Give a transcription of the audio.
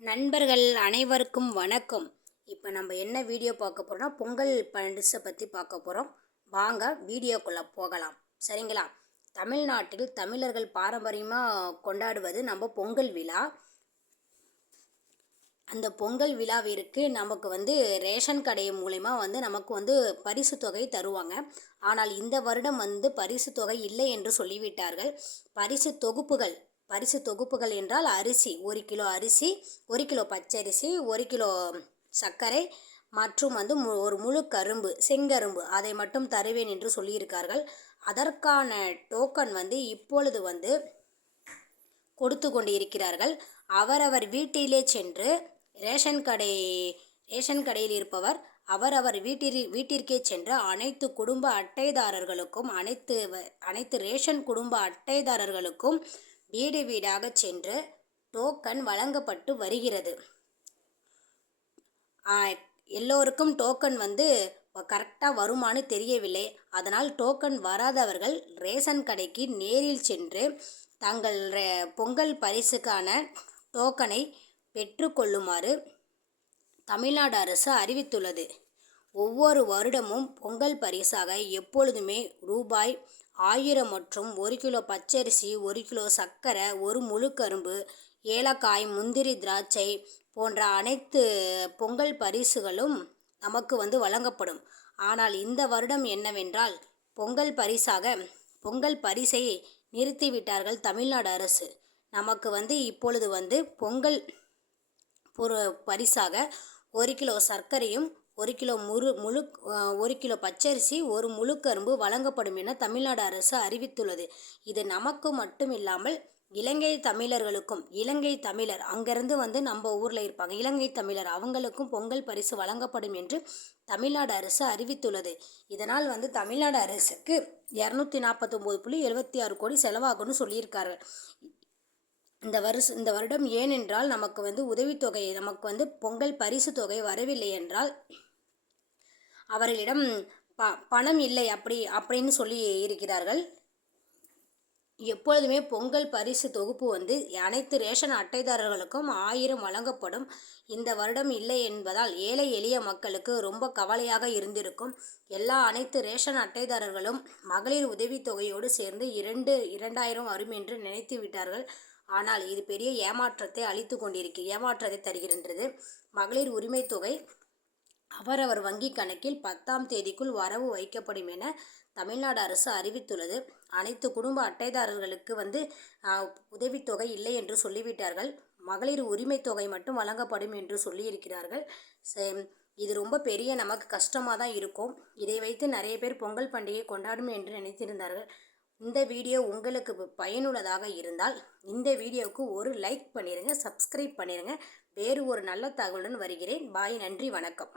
நண்பர்கள் அனைவருக்கும் வணக்கம். இப்போ நம்ம என்ன வீடியோ பார்க்க போகிறோம்னா பொங்கல் பரிசை பற்றி பார்க்க போகிறோம். வாங்க வீடியோக்குள்ளே போகலாம். சரிங்களா? தமிழ்நாட்டில் தமிழர்கள் பாரம்பரியமாக கொண்டாடுவது நம்ம பொங்கல் விழா. அந்த பொங்கல் விழாவிற்கு நமக்கு ரேஷன் கடை மூலிமா நமக்கு பரிசு தொகை தருவாங்க. ஆனால் இந்த வருடம் பரிசு தொகை இல்லை என்று சொல்லிவிட்டார்கள். பரிசு தொகுப்புகள் என்றால் அரிசி, 1 கிலோ அரிசி, 1 கிலோ பச்சரிசி, 1 கிலோ சர்க்கரை மற்றும் ஒரு முழு கரும்பு, செங்கரும்பு அதை மட்டும் தருவேன் என்று சொல்லியிருக்கார்கள். அதற்கான டோக்கன் இப்பொழுது கொடுத்து கொண்டு இருக்கிறார்கள். அவரவர் வீட்டிலே சென்று ரேஷன் கடையில் இருப்பவர் அவரவர் வீட்டிற்கே சென்று அனைத்து குடும்ப அட்டைதாரர்களுக்கும் அனைத்து ரேஷன் குடும்ப அட்டைதாரர்களுக்கும் வீடு வீடாக சென்று டோக்கன் வழங்கப்பட்டு வருகிறது. எல்லோருக்கும் டோக்கன் கரெக்டாக வருமானு தெரியவில்லை. அதனால் டோக்கன் வராதவர்கள் ரேஷன் கடைக்கு நேரில் சென்று தங்கள் பொங்கல் பரிசுக்கான டோக்கனை பெற்றுக்கொள்ளுமாறு தமிழ்நாடு அரசு அறிவித்துள்ளது. ஒவ்வொரு வருடமும் பொங்கல் பரிசாக எப்பொழுதுமே ரூபாய் 1000 மற்றும் 1 கிலோ பச்சரிசி, 1 கிலோ சர்க்கரை, 1 முழு கரும்பு, ஏலக்காய், முந்திரி, திராட்சை போன்ற அனைத்து பொங்கல் பரிசுகளும் நமக்கு வழங்கப்படும். ஆனால் இந்த வருடம் என்னவென்றால் பொங்கல் பரிசை நிறுத்திவிட்டார்கள் தமிழ்நாடு அரசு. நமக்கு இப்பொழுது பொங்கல் பரிசாக 1 கிலோ சர்க்கரையும், 1 கிலோ 1 கிலோ பச்சரிசி, 1 முழு கரும்பு வழங்கப்படும் என தமிழ்நாடு அரசு அறிவித்துள்ளது. இது நமக்கு மட்டும் இல்லாமல் இலங்கை தமிழர் அங்கேருந்து நம்ம ஊரில் இருப்பாங்க, இலங்கை தமிழர் அவங்களுக்கும் பொங்கல் பரிசு வழங்கப்படும் என்று தமிழ்நாடு அரசு அறிவித்துள்ளது. இதனால் தமிழ்நாடு அரசுக்கு 249.76 கோடி செலவாகும்னு சொல்லியிருக்கார்கள். இந்த வருடம் ஏனென்றால் நமக்கு உதவித்தொகை, நமக்கு பொங்கல் பரிசு தொகை வரவில்லை என்றால் அவர்களிடம் பணம் இல்லை அப்படின்னு சொல்லி இருக்கிறார்கள். எப்பொழுதுமே பொங்கல் பரிசு தொகுப்பு அனைத்து ரேஷன் அட்டைதாரர்களுக்கும் 1000 வழங்கப்படும். இந்த வருடம் இல்லை என்பதால் ஏழை எளிய மக்களுக்கு ரொம்ப கவலையாக இருந்திருக்கும். அனைத்து ரேஷன் அட்டைதாரர்களும் மகளிர் உதவித்தொகையோடு சேர்ந்து 2000 வரும் என்று நினைத்து விட்டார்கள். ஆனால் இது பெரிய ஏமாற்றத்தை தருகின்றது. மகளிர் உரிமை தொகை அவரவர் வங்கி கணக்கில் 10ஆம் தேதிக்குள் வரவு வைக்கப்படும் என தமிழ்நாடு அரசு அறிவித்துள்ளது. அனைத்து குடும்ப அட்டைதாரர்களுக்கு உதவித்தொகை இல்லை என்று சொல்லிவிட்டார்கள். மகளிர் உரிமை தொகை மட்டும் வழங்கப்படும் என்று சொல்லியிருக்கிறார்கள். இது ரொம்ப பெரிய நமக்கு கஷ்டமாக தான் இருக்கும். இதை வைத்து நிறைய பேர் பொங்கல் பண்டிகை கொண்டாடும் என்று நினைத்திருந்தார்கள். இந்த வீடியோ உங்களுக்கு பயனுள்ளதாக இருந்தால் இந்த வீடியோவுக்கு ஒரு லைக் பண்ணிடுங்க, சப்ஸ்கிரைப் பண்ணிடுங்க. வேறு ஒரு நல்ல தகவலுடன் வருகிறேன். பாய், நன்றி, வணக்கம்.